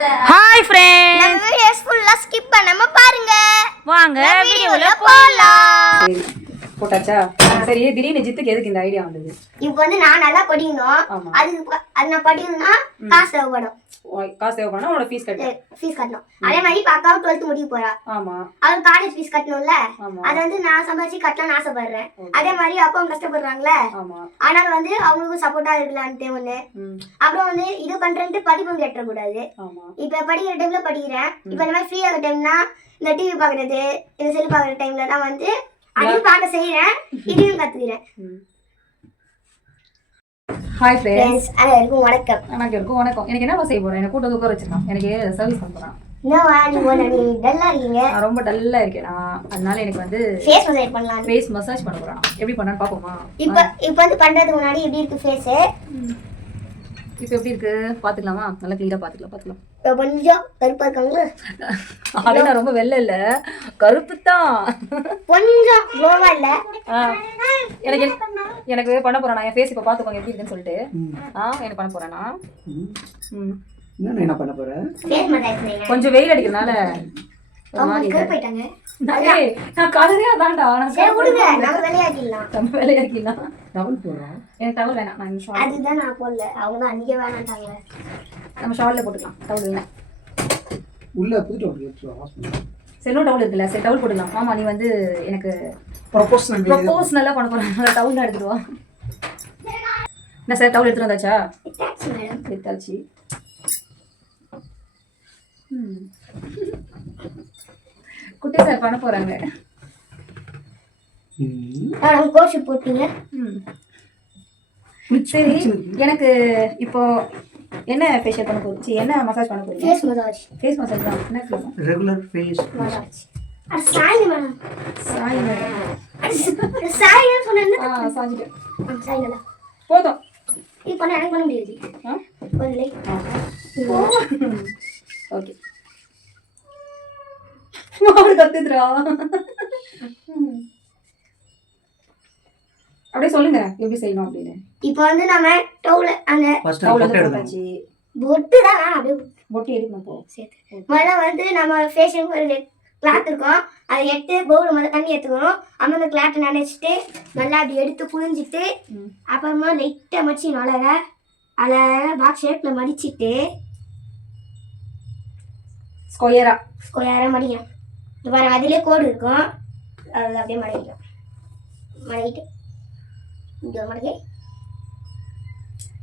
Hi friends, நம்ம videos ஃபுல்லா skip பண்ணாம பாருங்க. வாங்க வீடியோல போலாம். சரி போட்டாச்சா? சரி, திடீர்னு ஜித்துக்கு எதுக்கு இந்த ஐடியா வந்தது? இப்போ வந்து நான் நல்லா படிக்கணும், அது நான் படிக்கணும்னா காசு தேவைப்படும். காசு தேவைப்படணும், அவனோட ஃபீஸ் கட்டணும். அதே மாதிரி அக்காவும் 12th முடிக்க போறா. ஆமா, அவள் காலேஜ் ஃபீஸ் கட்டணும்ல, அது வந்து நான் சம்பாதிச்சு கட்டலாம்னு ஆசைப்படுறேன். அதே மாதிரி அப்பாவும் கஷ்டப்படுறாங்களே, அதனால வந்து அவங்களுக்கும் சப்போர்ட்டா இருக்கலான்ட்டு ஒண்ணு. அப்புறம் வந்து இது பண்றேன்ட்டு படிப்பும் கேட்ட கூடாது. இப்ப படிக்கிற டைம்ல படிக்கிறேன். இப்ப இந்த மாதிரி ஃப்ரீயா டைம்னா இந்த டிவி பாக்குறது, இந்த செல் பாக்குற டைம்ல தான் வந்து அதையும் பார்க்க செய்யறேன், இதையும் கத்துக்கிறேன். ஹாய் ஃப்ரெண்ட்ஸ், அனைவருக்கும் வணக்கம். வணக்கம். எனக்கு என்ன செய்ய போறேன்? எனக்கு கூட்ட உட்கார வச்சிருக்கான். எனக்கு சர்வீஸ் பண்ண போறான். ரொம்ப டல்லா இருக்கேன், அதனால எனக்கு வந்து ஃபேஸ் மசாஜ் பண்ண போறான். எப்படி பண்ணான்னு பாப்போமா? இப்போ வந்து பண்றதுக்கு முன்னாடி எப்படி இருக்கு ஃபேஸ்? இப்போ எப்படி இருக்கு பாத்துக்கலாமா? நல்லா கிளியரா பாத்துக்கலாம். கொஞ்சம் கருப்பா இருக்காங்க. அதெல்லாம் ரொம்ப வெள்ளை இல்ல, கருப்பு தான். கொஞ்சம் க்ளோவா இல்ல. எனக்கு பண்ண போறேன். என் ஃபேஸ் இப்ப பாத்துக்கோங்க எப்படி இருக்குன்னு சொல்லிட்டு. எனக்கு பண்ண போறேனா? என்ன பண்ண போற? கொஞ்சம் வெயில் அடிக்கிறதுனால போயிட்டாங்க. நான் கலரே அதான்டா. நம்ம விளையாடிடலாம். டவல் போடுறோம். எனக்கு டவல் வேணாம், நான் ஷால். அதுதான் நான் போடல, அவங்க அன்னைக்கே வேணாட்டாங்க. நம்ம ஷால்ல போட்டுக்கலாம். டவல் இல்லை உள்ள புது டவல் எடுத்துறோம். செல்லோ டவல் இருக்குல்ல, சரி டவல் போட்டுக்கலாம். மாமா நீ வந்து எனக்கு ப்ரொபோஷனலா பண்ண போறாங்க. டவல் எடுத்துட்டு வா. என்ன சார், டவல் எடுத்துட்டு வந்தாச்சா? எடுத்தாச்சு. குட்டி சார் பண்ண போறாங்க. கோர்ஸ் போட்டீங்க. சரி, எனக்கு இப்போ என்ன ஃபேஷியல் பண்ண போறீங்க? என்ன மசாஜ் பண்ண போறீங்க? ஃபேஸ் மசாஜ் தான். என்ன சொல்லுங்க? Regular face massage. சாய் மேடம். போதும். இப்போ நான் என்ன பண்ண முடியாது. ஓகே. மாடு கத்துதுடா. அப்படியே சொல்லுங்க எப்படி செய்யணும் அப்படின்னு. இப்போ வந்து நம்ம டவுல அந்த பொட்டு தான் அப்படியே பொட்டு எடுக்கணும். போ சேர்த்து முதல்ல வந்து நம்ம ஃபேஷியல் ஒரு கிளாத் இருக்கும், அதை எடுத்து பவுல் முதல்ல தண்ணி எடுத்துக்கணும். அப்புறம் அந்த கிளாத்தை நினைச்சிட்டு நல்லா அப்படி எடுத்து புழிஞ்சிட்டு அப்புறமா லைட்டாக மடிச்சிக்கணும். அழகாக பாக்ஸ் ஷேப்பில் மடிச்சிட்டு ஸ்கொயராக மடிக்கணும். இது பாருங்க, அதிலே கோடு இருக்கும், அதில் அப்படியே மடிக்கணும். மடக்கிட்டு இங்கே மடக்கி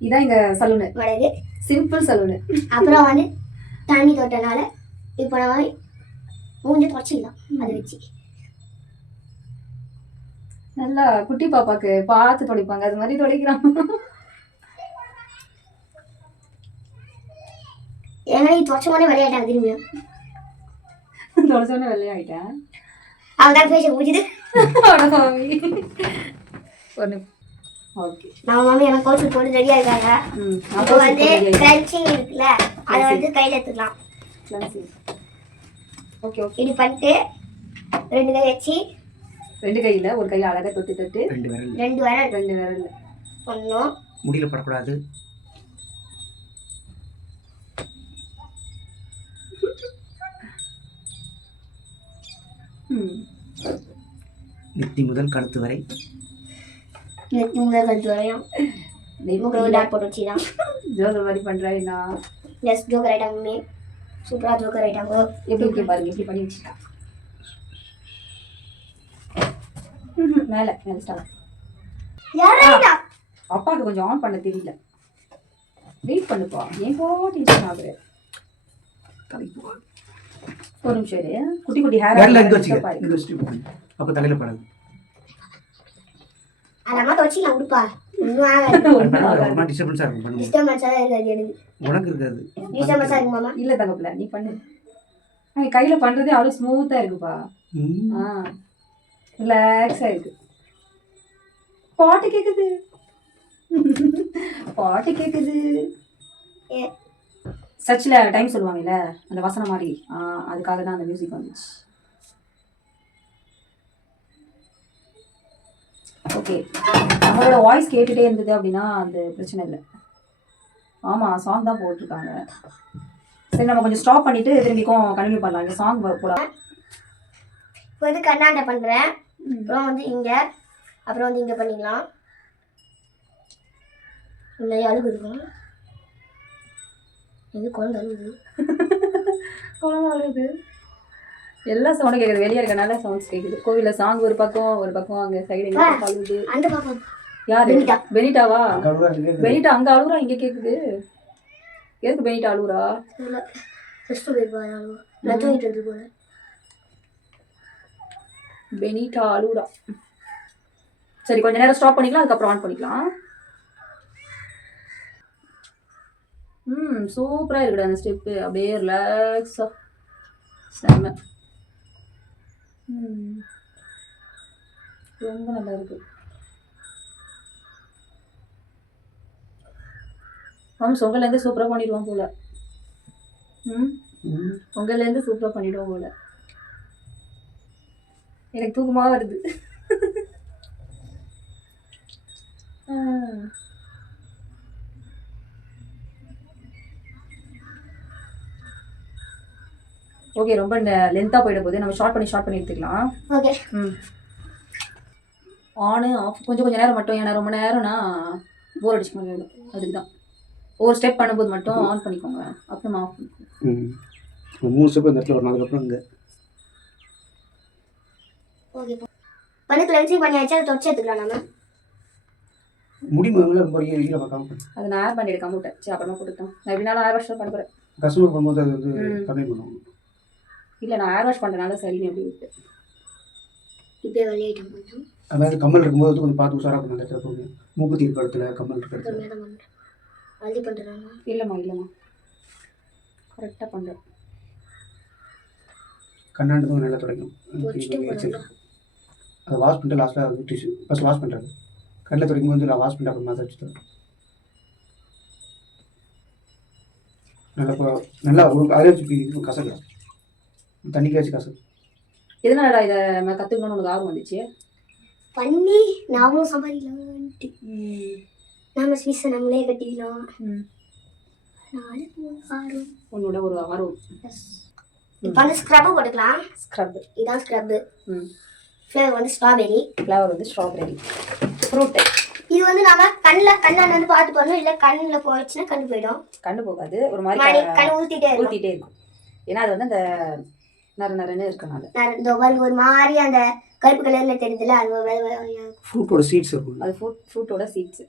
இதான் எங்க சலூனு. மடக்கு சிம்பிள் சலூனு. அப்புறம் வந்து தண்ணி தொட்டனால இப்போ நம்ம மூஞ்சி தொடச்சிக்கலாம். அதை வச்சு நல்லா குட்டி பாப்பாக்கு பார்த்து தொடைப்பாங்க, அது மாதிரி தொடைக்கலாம். ஏன்னா நீ தொடச்சோடனே விளையாட்டாங்க திரும்பியும். தொடச்சோடனே வெள்ளையாயிட்டேன். அவதான் பேச முடியுது. நம்ம மாமி எனக்கு கோச்சு போட்டு ரெடியா இருக்காங்க. இப்போ வந்து கிரன்ச்சிங் இருக்குல்ல, அதை வந்து கையில எடுத்துக்கலாம். இப்படி பண்ணிட்டு ரெண்டு கை வச்சு, ரெண்டு கையில ஒரு கையில அழகா தொட்டு ரெண்டு விரல் ஒன்னும் முடியல படக்கூடாது. நெத்தி முதல் கழுத்து வரையும் போட்டு வச்சுதான் ஜோக்கர் மாதிரி பண்றாங்க. ஜோக்கர் ஐட்டாங்க, சூப்பரா ஜோக்கர் ஐட்டாங்க. எப்படி இருக்கு பாருங்க, எப்படி பண்ணி வச்சுட்டா. மேல அப்பாவுக்கு கொஞ்சம் ஆன் பண்ண தெரியல. வெயிட் பண்ணுப்பா, ஏன் டென்ஷன் ஆகுது. ஒரு நிமிஷம் இரு. குட்டி ஹேர் அப்ப தலையில படாது. அதமா தொச்சிலாம் உடுப்பா. டிஸ்டர்பன்ஸா இருக்கும். பண்ணு. டிஸ்டர்பன்ஸா இருக்காது எனக்கு. உனக்கு இருக்காது. டிஸ்டர்பன்ஸா இருக்கு மாமா. இல்ல தங்கப்ல, நீ பண்ணு. நான் கையில பண்றதே அவ்வளவு ஸ்மூத்தா இருக்குப்பா. ரிலாக்ஸா இருக்கு. பாட்டு கேக்குது. சர்ச்ல டைம் சொல்லுவாங்கல்ல, அந்த வசனம் மாதிரி, அதுக்காக தான் அந்த மியூசிக் வந்துச்சு. ஓகே, நம்மளோட வாய்ஸ் கேட்டுட்டே இருந்தது அப்படின்னா அந்த பிரச்சனை இல்லை. ஆமாம், சாங் தான் போட்டிருக்காங்க. சரி நம்ம கொஞ்சம் ஸ்டாப் பண்ணிட்டு திரும்பிக்கும் கண்டினியூ பண்ணலாம். இந்த சாங் போலாம். இப்போ வந்து கர்நாடகா பண்ணுறேன். அப்புறம் வந்து இங்கே, அப்புறம் வந்து இங்கே பண்ணிக்கலாம். நிறைய அழுகு இருக்கும். இது குழந்தை அழுகுது. குழந்தை அழுகுது. எல்லா சவுண்டும் கேட்குது. வெளியே இருக்கனால சவுண்ட்ஸ் கேட்குது. கோவிலில் சாங் ஒரு பக்கம் அங்கே சைடு எங்கே அழுகுது. அந்த பாப்பா யாரு? பெனிட்டாவா? அங்கே பெனிட்டா அங்கே அழுகுறா, இங்கே கேட்குது. எதுக்கு பெனிட்டா அழுகுறா? இல்லை ஃபஸ்ட்டு போயிருப்பா அழுவா. நான் தூங்கிட்டு இருந்து போல. பெனிட்டா அழுகுறா. சரி கொஞ்ச நேரம் ஸ்டாப் பண்ணிக்கலாம், அதுக்கப்புறம் ஆன் பண்ணிக்கலாம். சூப்பராக இருக்குடா அந்த ஸ்டெப்பு. அப்படியே ரிலாக்ஸாக செம்ம. ரொம்ப நல்லா இருக்கு. பொங்கல்லேருந்து சூப்பராக பண்ணிடுவோம் போல. பொங்கல்லேருந்து சூப்பராக பண்ணிடுவோம் போல. எனக்கு தூக்கமாக வருது. ஓகே, ரொம்ப லென்த்தாக போயிட போது நம்ம ஷார்ட் பண்ணி எடுத்துக்கலாம். ஓகே. ஆனு ஆஃப் கொஞ்சம் நேரம் மட்டும். ஏன்னா ரொம்ப நேரம்னா போர் அடிச்சு மாதிரி ஆகிடும். அதுக்கு தான் ஒவ்வொரு ஸ்டெப் பண்ணும்போது மட்டும் ஆன் பண்ணிக்கோங்க, அப்புறமா ஆஃப் பண்ணிக்கோங்க. 3 ஸ்டெப் இந்த இடத்துல வரணும். அதுக்கப்புறம் இங்கே ஓகே. வந்து கிளென்சிங் பண்ணியாச்சு. அதை தொடச்சி எடுத்துக்கலாம். நம்ம முடிவு ரொம்ப ஈஸியாக பார்க்காம அது நான் ஹேர் பேண்ட் எடுக்காம விட்டேன். சரி அப்புறமா போட்டுட்டேன். நான் எப்படினாலும் ஹேர் வாஷ் தான் பண்ண போகிறேன். கஸ்டமர் பண்ணும்போது அது வந்து கம்மி பண்ணுவாங்க. இல்லை நான் ஹேர் வாஷ் பண்ணுறதுனால சரின்னு எப்படி விட்டு இப்போ வெளியிட்டு போயிட்டோம். அது மாதிரி கம்மல் இருக்கும்போது கொஞ்சம் பார்த்து உஷாராக பண்ண இடத்துல போங்க. மூக்குத்தி இருக்க இடத்துல கம்மல் இருக்க இடத்துல. அழுதி பண்ணுறாங்க. இல்லைம்மா கரெக்டாக பண்ணுறேன். கண்ணாண்டு நல்லா துடைக்கும். அதை வாஷ் பண்ணிட்டு லாஸ்ட்டில் டிஷ்யூ ஃபஸ்ட் வாஷ் பண்ணுறாரு. கண்ணில் துடைக்கும் போது நான் வாஷ் பண்ணிட்டு அப்புறமா வச்சு தரேன். நல்லா ஒரு அதே வச்சு கசக்கலாம். தண்ணிக்கே வச்சு கசல். எதனாலடா இதை நம்ம கற்றுக்கணும்னு உனக்கு ஆர்வம் வந்துச்சு? பண்ணி நாமளும் சம்பாதிக்கலாம்ட்டு. நம்ம ஸ்வீஸை நம்மளே கட்டிக்கலாம். உன்னோட ஒரு ஆர்வம். இப்போ வந்து ஸ்க்ரப்பு போட்டுக்கலாம். ஸ்க்ரப் இதுதான் ஸ்க்ரப்பு. ஃப்ளேவர் வந்து ஸ்ட்ராபெரி. ஃப்ரூட்டு. இது வந்து நம்ம கண்ணை வந்து பார்த்து பண்ணணும். இல்லை கண்ணில் போயிடுச்சுன்னா கண்ணு போயிடும். கண்ணு போகாது. ஒரு மாதிரி கண்ணு ஊற்றிட்டே இருக்கும். ஏன்னா அது வந்து அந்த நரன்னு இருக்கனால இந்த ஒரு மாதிரி அந்த கருப்பு கலரில் தெரியுதுல, அது ஃப்ரூட்டோட சீட்ஸ் இருக்கும். அது ஃப்ரூட்டோட சீட்ஸ்.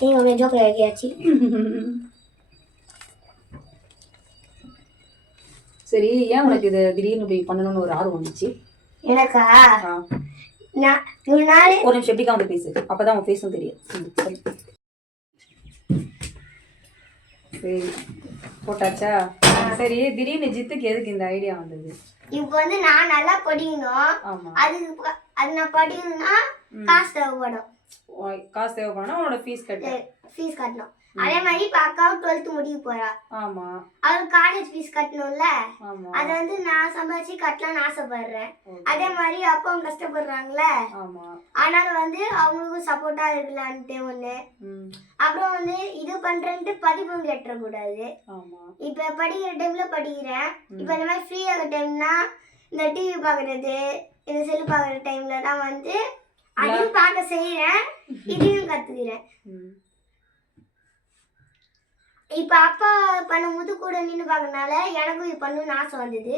நீங்கள் ஜோக்கில் இறக்கியாச்சு. சரி, ஏன் உனக்கு இது திடீர்னு இப்படி பண்ணணும்னு ஒரு ஆர்வம் வந்துச்சு? எனக்கா நான் ஒரு நாள் ஒரு நிமிஷம் எப்படிக்கா வந்து பேசு, அப்பதான் உன் ஃபேஸும் தெரியும். சரி போட்டாச்சா? சரி, திடீர்னு ஜித்துக்கு எதுக்கு இந்த ஐடியா வந்தது? இப்போ வந்து நான் நல்லா படிக்கணும். அது நான் படிக்கணும்னா காசு தேவைப்படும். காசு தேவைப்படணும். உன்னோட ஃபீஸ் கட்டணும். அதே மாதிரி இப்போ அக்காவும் 12th முடிய போறா. ஆமா, அவளுக்கு காலேஜ் ஃபீஸ் கட்டணும்ல. அதை வந்து நான் சம்பாதிச்சு கட்டலாம்னு ஆசைப்படுறேன். அதே மாதிரி அப்பாவும் கஷ்டப்படுறாங்கல்ல. அதனால வந்து அவங்களுக்கும் சப்போர்ட்டா இருக்கலான்ட்டு ஒண்ணு. அப்புறம் வந்து இது பண்றேன்ட்டு பதிப்பும் கட்டக்கூடாது. இப்ப படிக்கிற டைம்ல படிக்கிறேன். இப்ப இந்த மாதிரி ஃப்ரீ ஆகிற டைம்னா இந்த டிவி பாக்குறது, இந்த செல்லு பாக்குற டைம்ல தான் வந்து அதையும் பார்க்க செய்யறேன், இதையும் கத்துக்கிறேன். இப்ப அப்பா பண்ணும்போது கூட நின்று பார்க்கறதுனால எனக்கும் இது பண்ணணும்னு ஆசை வந்தது.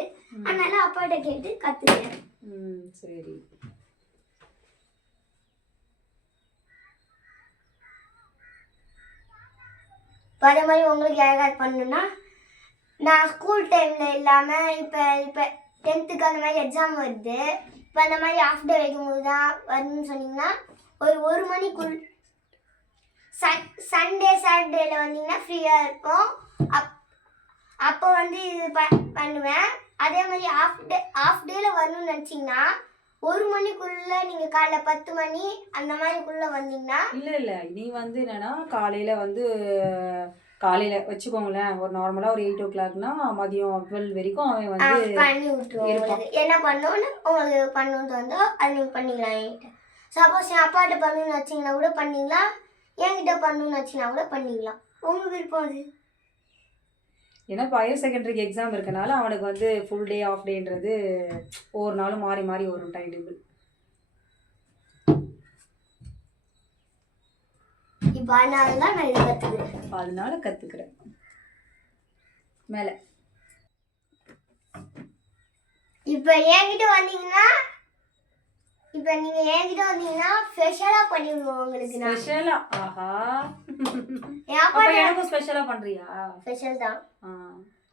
அதனால அப்பாட்ட கேட்டு கத்துக்கிறேன். சரி. அதே மாதிரி உங்களுக்கு யாராவது பண்ணணும்னா நான் ஸ்கூல் டைம்ல இல்லாம இப்ப 10th அந்த மாதிரி எக்ஸாம் வருது. இப்போ அந்த மாதிரி ஹாஃப் டே வைக்கும்போது தான் வருதுன்னு சொன்னீங்கன்னா ஒரு மணிக்குள் சண்டே சாட்டர்டேல வந்தீங்கன்னா ஃப்ரீயாக இருக்கும். அப்போ வந்து இது பண்ணுவேன். அதே மாதிரி ஹாஃப் டேல வரணும்னு நினச்சிங்கன்னா 1 மணிக்குள்ள நீங்கள் காலைல 10 மணி அந்த மாதிரிக்குள்ளே வந்தீங்கன்னா இல்லை நீ வந்து என்னன்னா காலையில் வந்து காலையில் வச்சுக்கோங்களேன், ஒரு நார்மலாக ஒரு 8 o'clockனா மதியம் 12 வரைக்கும் அவன் வந்து பண்ணி விட்டுருவோம் உங்களுக்கு. என்ன பண்ணணும்னு உங்களுக்கு பண்ணணும்னு வந்தோ அது நீங்கள் பண்ணிக்கலாம். என்கிட்ட சப்போஸ் என் அப்பாட்ட பண்ணணும்னு வச்சிங்கன்னா கூட பண்ணிக்கலாம், என்கிட்ட பண்ணணும்னு வச்சிங்கன்னா கூட பண்ணிக்கலாம். உங்கள் விருப்பம் அது. ஏன்னா இப்போ ஹையர் செகண்டரிக்கு எக்ஸாம் இருக்கனால அவனுக்கு வந்து ஃபுல் டே ஆஃப் டேன்றது ஒவ்வொரு நாளும் மாறி மாறி வரும் டைம் டேபிள். இப்போ அதனால தான் நான் இதை கற்றுக்கிறேன். அதனால கற்றுக்கிறேன். மேலே இப்போ என்கிட்ட வந்தீங்கன்னா ஸ்பெஷலாக பண்ணிவிடுவோம் உங்களுக்கு. நான் ஸ்பெஷலா? ஆஹா, என் அப்பா அப்ப எனக்கும் ஸ்பெஷலா பண்றியா? ஸ்பெஷல் தான். ஆ.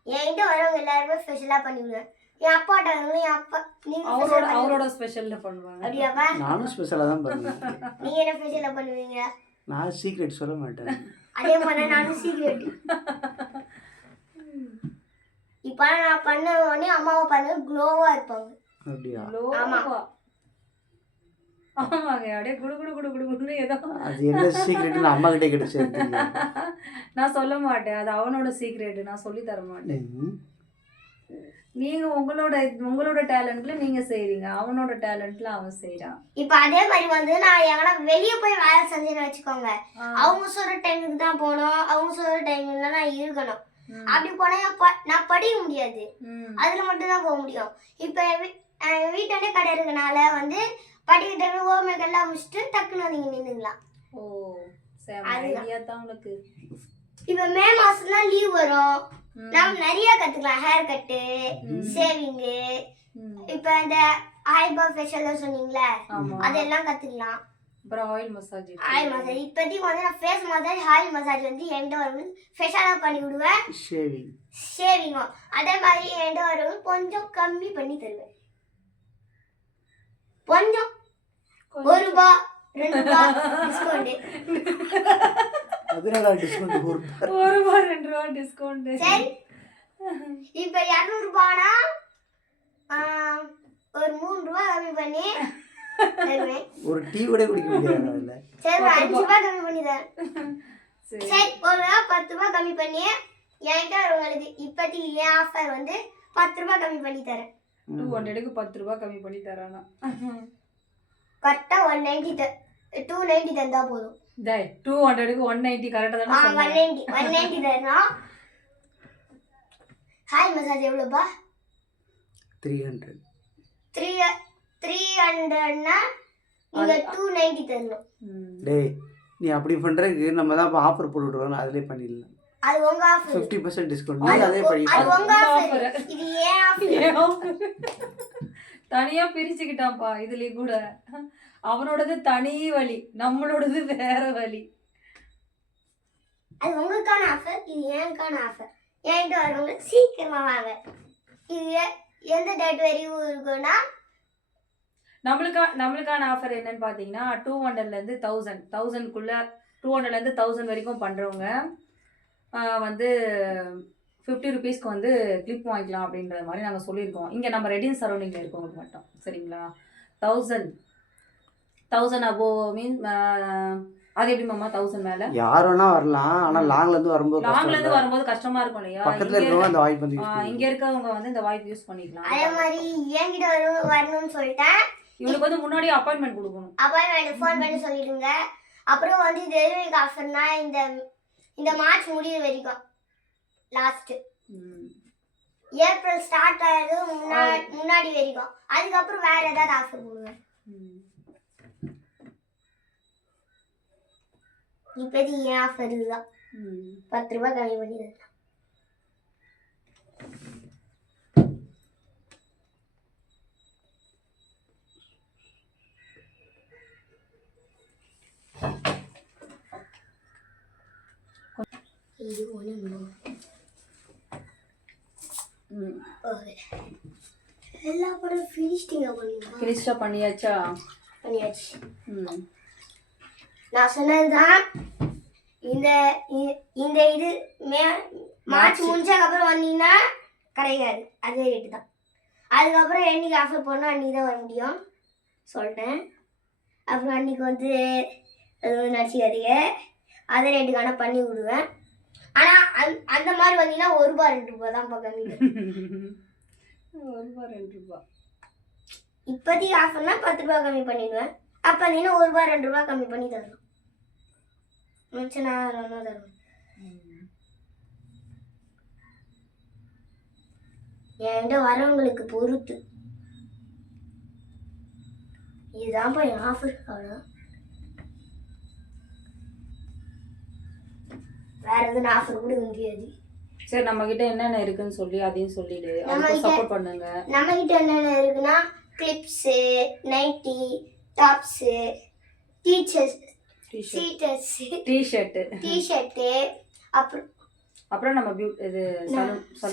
என்கிட்ட வரவங்க எல்லாருமே ஸ்பெஷலாக பண்ணிவிடுவேன். என் அப்பாட்ட வரவங்க என் அப்பா நீங்கள் அவரோட ஸ்பெஷல்ல பண்ணுவாங்க. அப்படியாப்பா? நானும் ஸ்பெஷலாக தான் பண்ணுவேன். நீங்கள் என்ன ஸ்பெஷலாக பண்ணுவீங்க? நான் சீக்ரெட் சொல்ல மாட்டேன். அதே மாதிரி நானும் சீக்ரெட். இப்போ நான் பண்ண உடனே அம்மாவை பாருங்க க்ளோவாக இருப்பாங்க. அப்படியா? ஆமாவா? ஆமாங்க, அப்படியே குடு குடு குடு குடுன்னு ஏதோ. அது என்ன சீக்ரெட்னு அம்மா கிட்டே கிடைச்சு. நான் சொல்ல மாட்டேன், அது அவனோட சீக்ரெட், நான் சொல்லி தர மாட்டேன். நீங்க உங்களோட டேலண்ட்ல நீங்க செய்றீங்க, அவனோட டேலண்ட்ல அவன் செய்றான். இப்போ அதே மாதிரி வந்து நான் எங்கன்னா வெளியே போய் வேலை செஞ்சேன்னு வச்சுக்கோங்க, அவங்க சொல்ற டைமுக்கு தான் போகணும், அவங்க சொல்ற டைமுக்கு தான் நான் இருக்கணும். அப்படி போனா நான் படிக்க முடியாது, அதுல மட்டும் தான் போக முடியும். இப்போ வீட்டாண்டே கடை இருக்கனால வந்து படிக்கிற டைம்ல ஹோம்ஒர்க் எல்லாம் முடிச்சுட்டு டக்குன்னு வந்து நின்றுக்கலாம். ஓ, ஐடியா தான் உங்களுக்கு. இப்போ மே மாசம்லாம் லீவ் வரும், நம்ம நிறைய கத்துக்கலாம். ஹேர் கட்டு, ஷேவிங்கு, இப்போ இந்த ஐப்ரோ ஃபேஷியல் சொன்னீங்களே அதெல்லாம் கத்துக்கலாம். அப்புறம் ஆயில் மசாஜ். ஆயில் மசாஜ் இப்போதைக்கு வந்து நான் ஃபேஸ் மசாஜ், ஆயில் மசாஜ் வந்து என்கிட்ட வரும் ஃபேஷியலாக பண்ணி விடுவேன். ஷேவிங்கும் அதே மாதிரி என்கிட்ட வரும் கொஞ்சம் கம்மி பண்ணி தருவேன். கொஞ்சம் ₹1 ₹2 டிஸ்கவுண்ட். அதனால டிஸ்கவுண்ட் ₹1 ₹2 டிஸ்கவுண்ட். சரி, இப்போ ₹200னா ஒரு ₹3 கம்மி பண்ணி தருவேன். ஒரு டீ கூட குடிக்க முடியாது அதுல. சரி, ₹5 கம்மி பண்ணி தரேன். சரி, ஒரு ₹10 கம்மி பண்ணி என்கிட்ட உங்களுக்கு இப்போதைக்கு என் ஆஃபர் வந்து ₹10 கம்மி பண்ணி தரேன். 200க்கு ₹10 கம்மி பண்ணி தரானா? கரெக்டா 290 தந்தா போதும். 200க்கு 190 கரெக்டா தான சொன்னேன். 190 தரணும். Hi massage எவ்வளோப்பா? 300. 300னா நீங்க 290 தரணும். டேய், நீ அப்படி பண்றதுக்கு நம்ம தான் இப்போ ஆஃபர் போட்டுடுறோம், அதிலே பண்ணிடலாம். அது உங்க ஆஃபர். 50% டிஸ்கவுண்ட். நீ அதே படி. அது உங்க ஆஃபர். இது ஏன் ஆஃபர்? தனியா பிரிச்சுக்கிட்டான்ப்பா. இதுலயே கூட அவனோடது தனி வழி, நம்மளோடது வேற வழி. அது உங்களுக்கான ஆஃபர், இது எனக்கான ஆஃபர். என்கிட்ட வரவங்க சீக்கிரமா வாங்க. இது எந்த டேட் வரையும் இருக்குன்னா நம்மளுக்கான ஆஃபர் என்னன்னு பார்த்தீங்கன்னா 200லேருந்து 1000க்குள்ள 200லேருந்து 1000 வரைக்கும் பண்ணுறவங்க வந்து 50 rupeesக்கு வந்து கிளிப் வாங்கிக்கலாம் அப்படின்ற மாதிரி நாங்கள் சொல்லியிருக்கோம். இங்கே நம்ம ரெடின் சரௌண்டிங்கில் இருக்கவங்களுக்கு மட்டும், சரிங்களா? 1000 above மீன்ஸ் அது எப்படி மாமா 1000 மேலே யார் வேணா வரலாம். ஆனால் லாங்லேருந்து வரும்போது கஷ்டமாக இருக்கும் இல்லையா? பக்கத்தில் இருக்கவங்க அந்த வாய்ப்பு வந்து இங்கே இருக்கவங்க வந்து இந்த வாய்ப்பு யூஸ் பண்ணிக்கலாம். அதே மாதிரி என்கிட்ட வரணும்னு சொல்லிட்டேன். இவனுக்கு வந்து முன்னாடியே அப்பாயின்மெண்ட் கொடுக்கணும். அப்பாயின்மெண்ட் ஃபோன் பண்ணி சொல்லிடுங்க. அப்புறம் வந்து டெலிவரி ஆஃபர்னா இந்த மார்ச் முடிவு வரைக்கும் லாஸ்ட். ஏப்ரல் ஸ்டார்ட் ஆகுது முன்னாடி வரைக்கும். அதுக்கப்புறம் வேற ஏதாவது ஆஃபர் போடுவேன். இப்போதைக்கு ஏன் ஆஃபர் இதுதான். ₹10 கம்மி பண்ணி தரலாம். இது எல்லா படம் ஃபினிஷ்டாக பண்ணியாச்சா? பண்ணியாச்சு. நான் சொன்னதுதான் இந்த இது மார்ச் முடிஞ்சதுக்கப்புறம் வந்தீங்கன்னா கிடையாது, அதே ரேட்டு தான். அதுக்கப்புறம் என்னைக்கு ஆஃபர் போடணும் அன்றைக்கி தான் வர முடியும் சொல்லிட்டேன். அப்புறம் அன்றைக்கி வந்து அது நடிச்சிக்காதீங்க, அதே ரேட்டுக்கான பண்ணி விடுவேன். ஆனா அந்த மாதிரி வந்தீங்கன்னா ₹1 ₹2 தான் கம்மி. ₹1 ₹2. இப்போதைக்கு ஆஃபர்னா ₹10 கம்மி பண்ணிடுவேன். அப்போ நீங்க ₹1 ₹2 கம்மி பண்ணி தரணும். மிச்சம் நான் தருவேன். என்கிட்ட வரவங்களுக்கு பொறுத்து. இதுதான் போய் ஆஃபர். அவ்வளோ வேற எதுவும் ஆஃபர் கூட முடியாது. சரி, நம்ம கிட்ட என்னென்ன இருக்குன்னு சொல்லி அதையும் சொல்லிடு. அதுக்கு சப்போர்ட் பண்ணுங்க. நம்ம கிட்ட என்னென்ன இருக்குன்னா கிளிப்ஸு, நைட்டி, டாப்ஸு, டிஷர்ட்டு, அப்புறம் நம்ம இது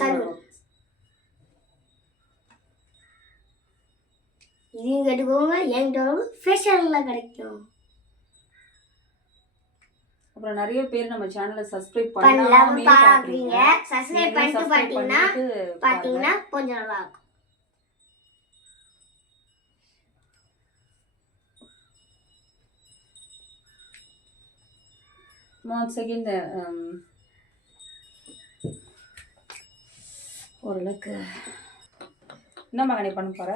சலூன். இதையும் கேட்டுக்கோங்க. என்கிட்ட ஃபேஷன்லாம் கிடைக்கும். அப்புறம் நிறைய பேர் நம்ம சேனலை சப்ஸ்கிரைப் பண்ணலாம பண்ணாம பாக்குறீங்க. சப்ஸ்கிரைப் பண்ணிட்டு பாத்தீங்கன்னா கொஞ்சம் நல்லா இருக்கும். One second. ஓரளவுக்கு என்ன மகனே பண்ண போற?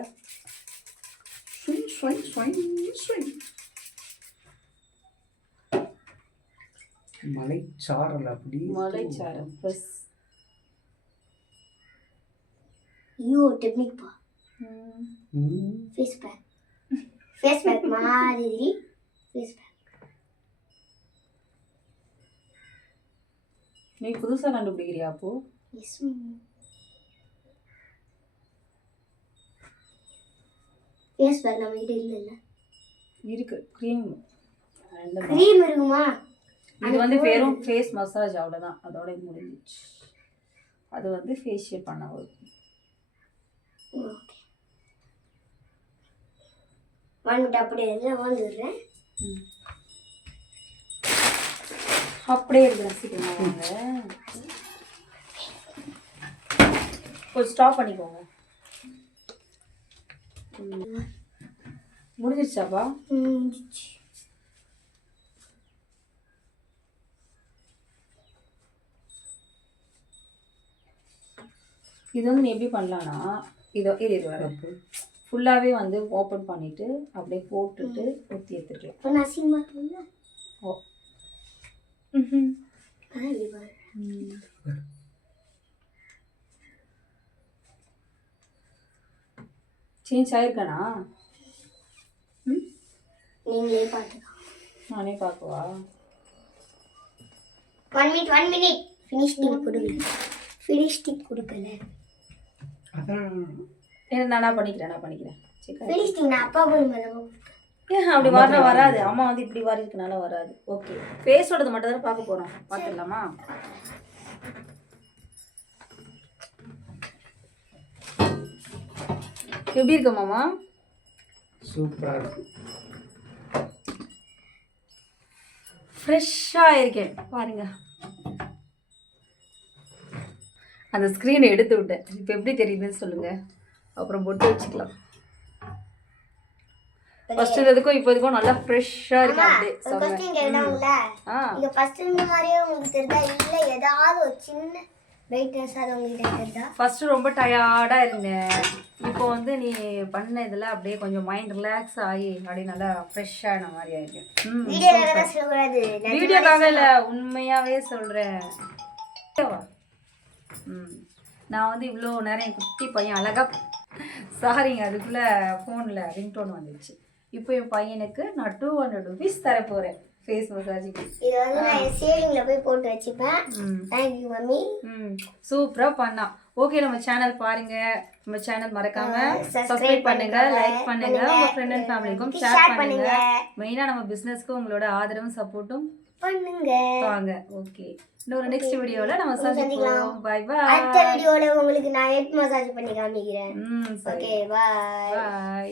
மலைச்சாரல். அப்படி மலைச்சாரல் ப்ளஸ் டெக்னிக் பா. ஃபேஸ் பேக் மாதிரி ஃபேஸ் பேக். நீ புதுசா கண்டுபிடிக்கிறியா அப்போ? எஸ். ஃபேஸ் பேக் நம்ம கிட்ட இல்ல. இருக்கு. க்ரீம் இருக்குமா? இது வந்து வெறும் ஃபேஸ் மசாஜ், அவ்வளோதான். அதோட இது முடிஞ்சிச்சு. அது வந்து ஃபேஷியல் பண்ண வரும். அப்படியே வந்துடுறேன். அப்படியே இருக்கிற சீக்கிரமா வாங்க. கொஞ்சம் ஸ்டாப் பண்ணிக்கோங்க. முடிஞ்சிருச்சாப்பா? இது வந்து நீ எப்படி பண்ணலான்னா, இது வர ஃபுல்லாகவே வந்து ஓப்பன் பண்ணிவிட்டு அப்படியே போட்டுட்டு ஊற்றி எடுத்துக்கலாம். ஓ சேஞ்ச் ஆயிருக்கானா? நீங்களே பார்த்துக்கோ. நானே பார்க்கவா? 1 minute ஃபினிஷிங் கொடுக்கல. நானா பண்ணிக்கிறேன். ஃபினிஷிங் நான் அப்பா போடுங்க. ஏன் அப்படி வராது. அம்மா வந்து இப்படி இருக்கனால வராது. ஓகே, ஃபேஸோடது மட்டும் தான் பார்க்க போகிறோம். பார்த்துடலாமா? எப்படி இருக்கு மாமா? சூப்பராக இருக்கு. ஃப்ரெஷ்ஷாக இருக்கேன் பாருங்க. அந்த ஸ்க்ரீனை எடுத்து விட்டேன். இப்போ எப்படி தெரியுதுன்னு சொல்லுங்கள். அப்புறம் பொட்டு வச்சுக்கலாம். ஃபர்ஸ்ட் இதுக்கும் இப்போ இதுக்கும் நல்லா ஃப்ரெஷ்ஷாக இருக்கு. அப்படியே ஃபர்ஸ்ட் இந்த மாதிரியே உங்களுக்கு தெரியுதா? இல்லை ஏதாவது ஒரு சின்ன வெயிட்னஸ் அது உங்களுக்கு தெரியுதா? ஃபர்ஸ்ட் ரொம்ப டயர்டாக இருந்தேன். இப்போ வந்து நீ பண்ண இதில் அப்படியே கொஞ்சம் மைண்ட் ரிலாக்ஸ் ஆகி அப்படியே நல்லா ஃப்ரெஷ்ஷான மாதிரி ஆகிருக்கேன். வீடியோக்காக இல்லை, உண்மையாகவே சொல்கிறேன். நான் வந்து இவ்வளோ நேரம் என் குட்டி பையன் அழகாக சாரிங்க, அதுக்குள்ளே ஃபோனில் ரிங்டோன் வந்துடுச்சு. இப்போ என் பையனுக்கு நான் ₹200 தர போகிறேன் ஃபேஸ் மசாஜுக்கு. இது வந்து நான் சேவிங்ல போய் போட்டு வச்சுப்பேன். Thank you mummy. சூப்பரா பண்ணா. ஓகே, நம்ம சேனல் பாருங்க. நம்ம சேனல் மறக்காம சப்ஸ்கிரைப் பண்ணுங்க, லைக் பண்ணுங்க, உங்க ஃப்ரெண்ட் அண்ட் ஃபேமிலிக்கும் ஷேர் பண்ணுங்க. மெயினா நம்ம பிசினஸ்க்கு உங்களோட ஆதரவும் சப்போர்ட்டும் பண்ணுங்க வாங்க. ஓகே, இன்னொரு நெக்ஸ்ட் வீடியோல நம்ம சந்திப்போம். Bye bye. அடுத்த வீடியோல உங்களுக்கு நான் ஹெட் மசாஜ் பண்ணி காமிக்கிறேன். Okay, bye by.